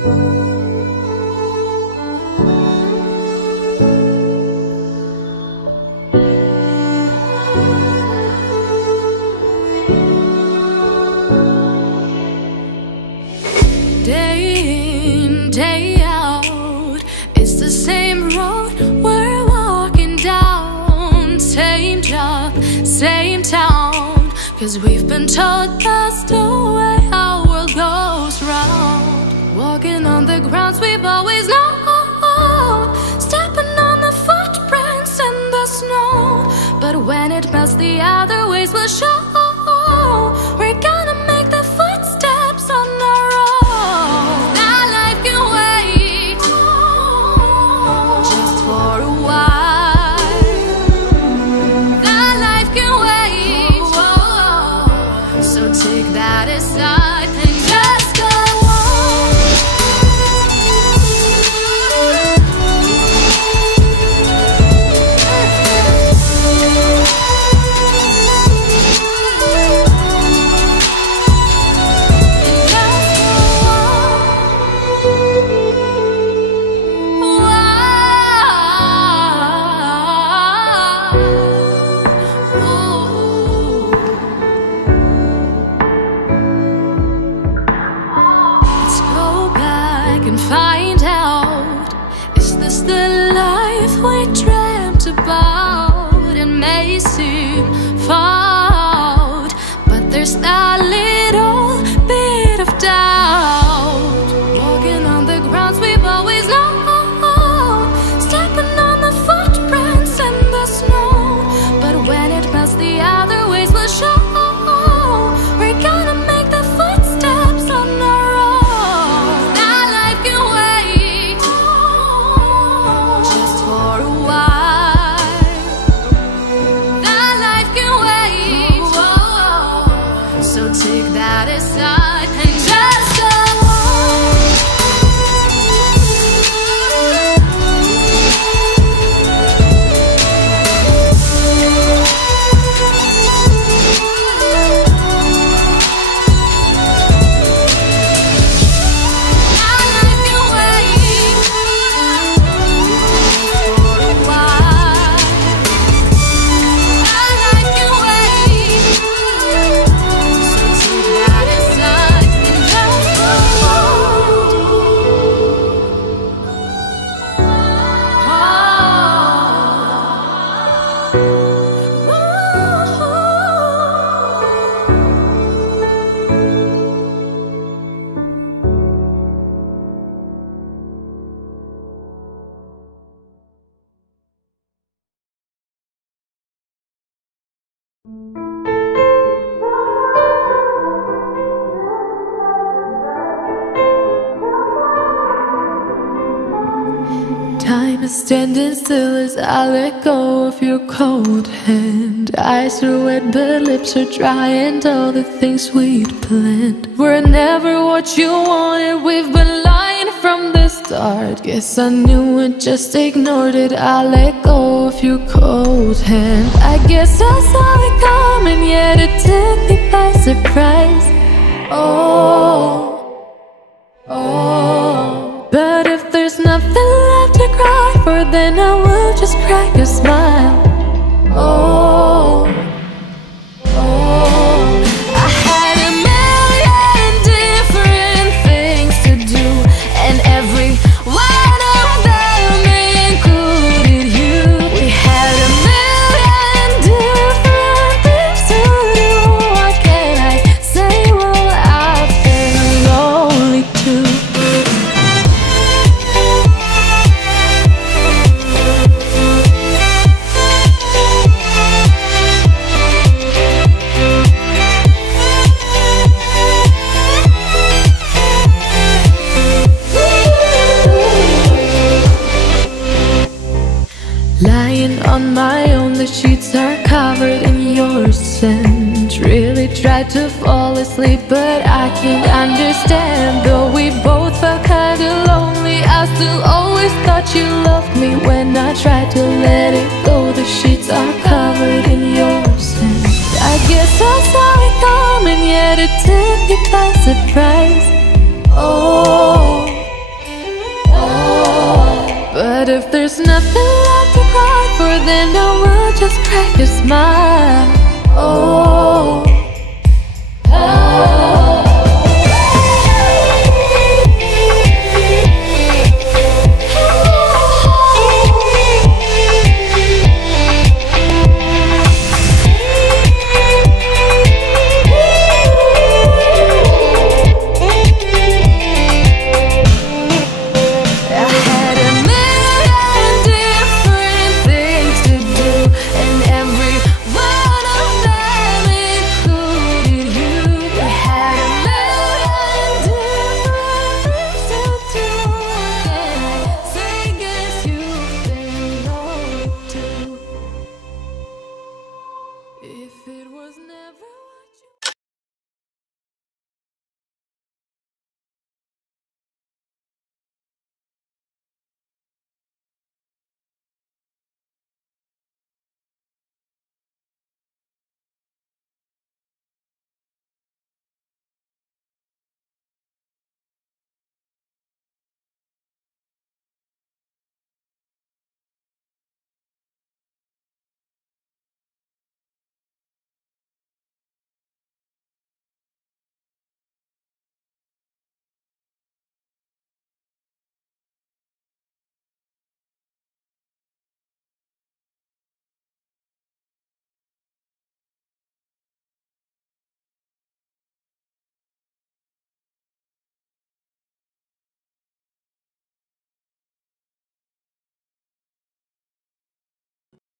Day in, day out, it's the same road we're walking down. Same job, same town, 'cause we've been told that's the way our world goes round. Walking on the grounds we've always known, stepping on the footprints in the snow. But when it melts, the other ways will show. We're gonna make the footsteps on our own. That life can wait, just for a while. That life can wait, so take that aside and just go on. Find out, is this the life we dreamt about? It may seem far, but there's that little bit of doubt. Walking on the grounds we've always known, stepping on the footprints in the snow. But when it melts, the other ways will show. We're gonna make the footsteps on our own. That life can wait, just for a while. That life can wait, so take that aside and just go on. That life can wait, for a while. That life can wait, so take that aside and just go Time is standing still as I let go of your cold hand. Eyes are wet but lips are dry, and all the things we'd planned were never what you wanted. We've been lying from the start. Guess I knew it, just ignored it. I let go of your cold hand. I guess I saw it coming, yet it took me by surprise. Oh, but if there's nothing left to cry for, then I will just crack a smile. Oh, I had a million different things to do, and every one of them included you. We had a million different things to do. What can I say? Well, I've been lonely too. Lying on my own, the sheets are covered in your scent. Really tried to fall asleep, but I can't understand. Though we both felt kinda lonely, I still always thought you loved me. When I tried to let it go, the sheets are covered in your scent. I guess I saw it coming, yet it took me by surprise. Oh, if there's nothing left to cry for, then I will just crack a smile. Oh,